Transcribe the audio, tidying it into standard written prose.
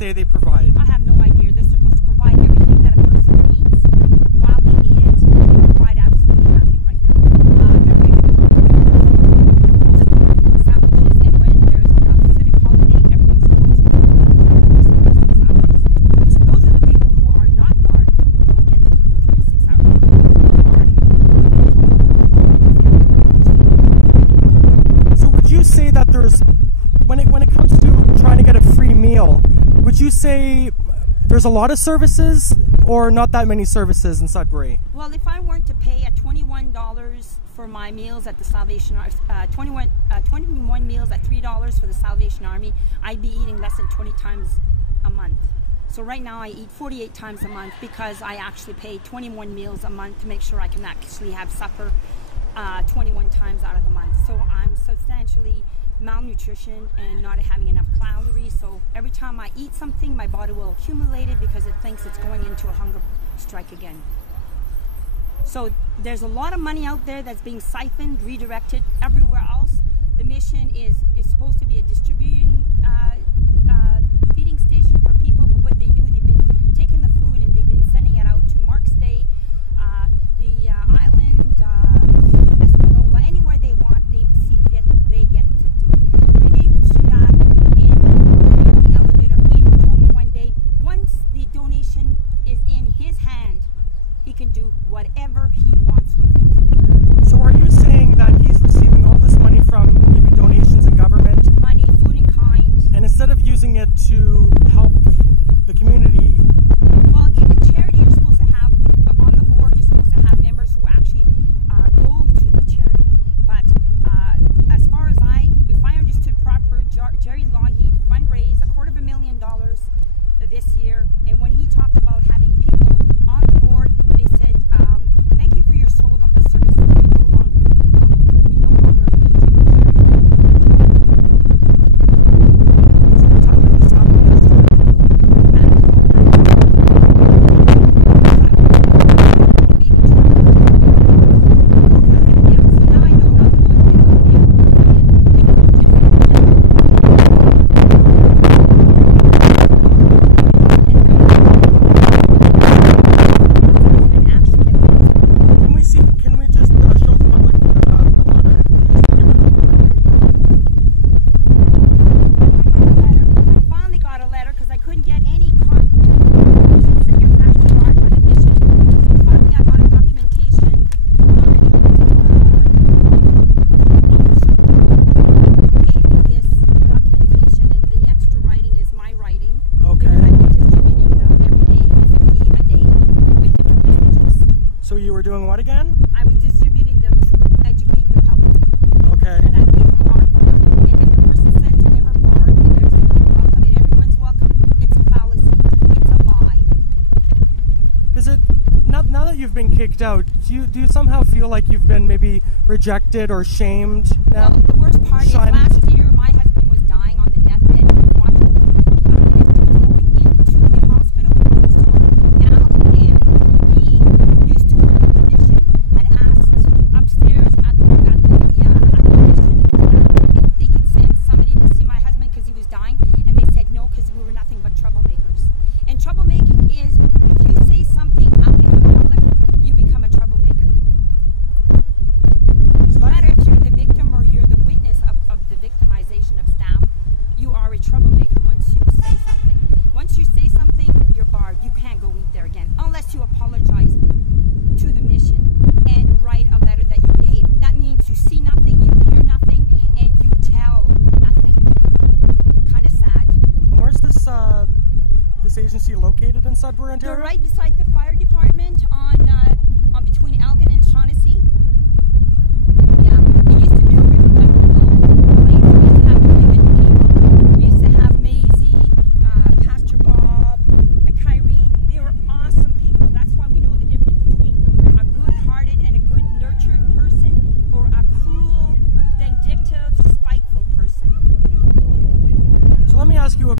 say they provide? I have no idea. They're supposed to provide everything that a person needs while they need it. They provide absolutely nothing right now. Sandwiches, and when there's a civic holiday, everything's closed. So those are the people who are not barred don't get to eat for 36 hours. So would you say that there's, when it comes to trying to get a free meal, would you say there's a lot of services or not that many services in Sudbury? Well, if I weren't to pay at $21 for my meals at the Salvation Army, 21 meals at $3 for the Salvation Army, I'd be eating less than 20 times a month. So right now I eat 48 times a month because I actually pay 21 meals a month to make sure I can actually have supper 21 times out of the month. So I'm substantially malnutrition and not having enough calories. So every time I eat something, my body will accumulate it because it thinks it's going into a hunger strike again. So there's a lot of money out there that's being siphoned, redirected everywhere else. The mission is supposed to be a distributing feeding station for people, but what they do, they've been taking the food and they've been sending it out to Mark's Day, the island, Espanola, anywhere they want, they see fit, they get to do it. Renee Bouchard in the elevator even told me one day, once the donation is in his hand, he can do whatever he wants with it. So are you saying that he's receiving all this money from maybe donations and government? Money, food in kind. And instead of using it to help the community? Well, in a charity, you're supposed to have, on the board, you're supposed to have members who actually go to the charity. But as far as if I understood proper, Jerry Lougheed fundraised $250,000 this year. And when he talked about having people on the board, they said, thank you for your services. We no longer need you, Jerry. What time did this happen yesterday? Can we just show the public the letter? I finally got a letter because I couldn't get any confirmation saying it was actually barred by the mission. So finally I got a documentation gave me this documentation, and the extra writing is my writing. Okay. And I've been distributing them every day, 50 a day, with different messages. So you were doing what again? I was distributing them to educate the public. Okay. And that people are barred. And if a person says they're never barred and there's welcome and everyone's welcome, it's a fallacy. It's a lie. Is it, now that you've been kicked out, do you somehow feel like you've been maybe rejected or shamed now? Well, the worst part is Shunned? last year my husband was dying on the deathbed and watching going into the hospital. So Al and he used to work at the mission, had asked upstairs at the mission if they could send somebody to see my husband because he was dying, and they said no because we were nothing but troublemakers. And troublemaking is if you say something out in the public, you become a troublemaker. No matter if you're the victim or you're the witness of the victimization of staff, you are a troublemaker once you say something. Once you say something, you're barred. You can't go eat there again unless you apologize to the mission and write a letter that you behave. That means you see nothing, you hear nothing, and you tell nothing. Kind of sad. And where's this agency located in Sudbury, Ontario? They're right beside the fire department on between Elgin and Shaughnessy.